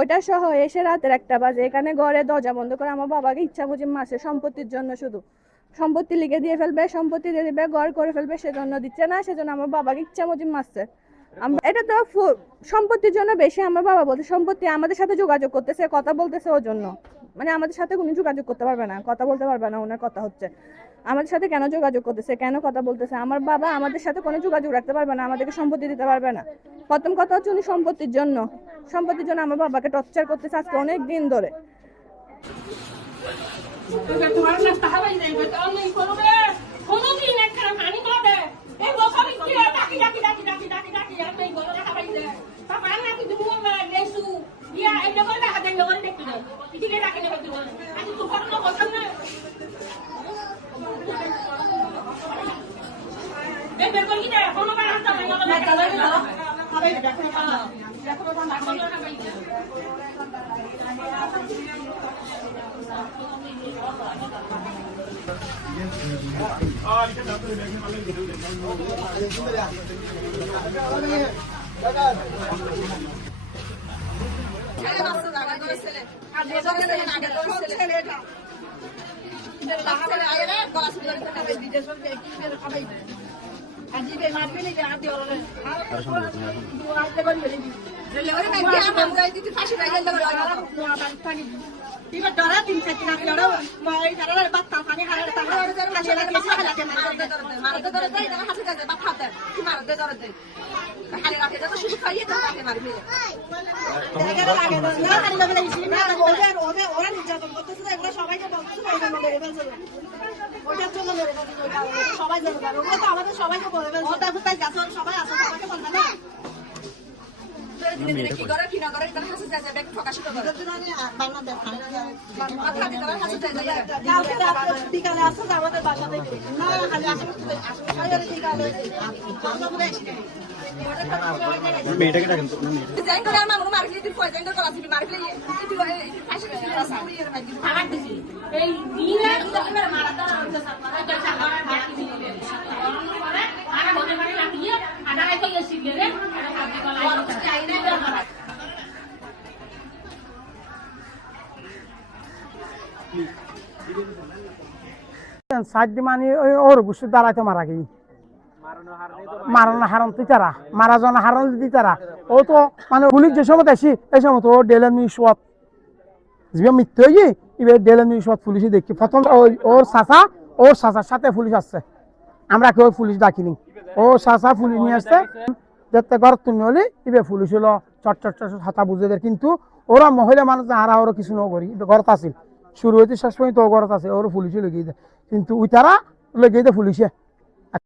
ওইটা সহ এসে রাতের 1টা বাজে এখানে ঘরে দরজা বন্ধ করে আমার বাবাকে ইচ্ছা বুঝি মারছে, সম্পত্তির জন্য। শুধু সম্পত্তি লিখে দিয়ে ফেলবে, সম্পত্তি দিয়ে দিবে, ঘর করে ফেলবে, সেজন্য দিচ্ছে না, সেজন্য আমার বাবাকে ইচ্ছা বুঝি মারছে। এটা তো সম্পত্তির জন্য বেশি। আমার বাবা বলতে সম্পত্তি আমাদের সাথে যোগাযোগ করতেছে, কথা বলতেছে, ওর জন্য মানে আমাদের সাথে কোনো যোগাযোগ করতে পারবে না, কথা বলতে পারবে না। ওনার কথা হচ্ছে আমাদের সাথে কেন যোগাযোগ করতেছে, কেন কথা বলতেছে। আমার বাবা আমাদের সাথে কোনো যোগাযোগ রাখতে পারবে না, আমাদেরকে সম্পত্তি দিতে পারবে না। প্রথম কথা হচ্ছে উনি সম্পত্তির জন্য আমার বাবাকে টর্চার করতেছে আজকে অনেক দিন ধরে। মানে ওর গুছু দাঁড়াইতে মারা গেই মারানো হারান তুই তারা মারা জন হারান দিদি তারা ও তো মানে পুলিশ যে সময় আসি এই সময় তো ও ডেলেন মিশওয়াত যে মৃত্যু হয়ে এবার ডেলেন মিশওয়াত পুলিশে দেখি প্রথম ওর চাচার সাথে পুলিশ আসছে, আমরা কেউ পুলিশ ডাকিনি। ও চাচা পুলিশ নিয়ে আসছে, দেখতে ঘর তুমি হলে এবার পুলিশ হলো চট হাতা বুঝে দেয়। কিন্তু ওরা মহিলা মানুষ হারা ওরা কিছু ন করি ঘরত আসিল শুরু হইতে শেষ পর্যন্ত ও ঘরত আছে, ওর পুলিশে লেগে দেয়। কিন্তু ওই তারা লেগে দেয় পুলিশে।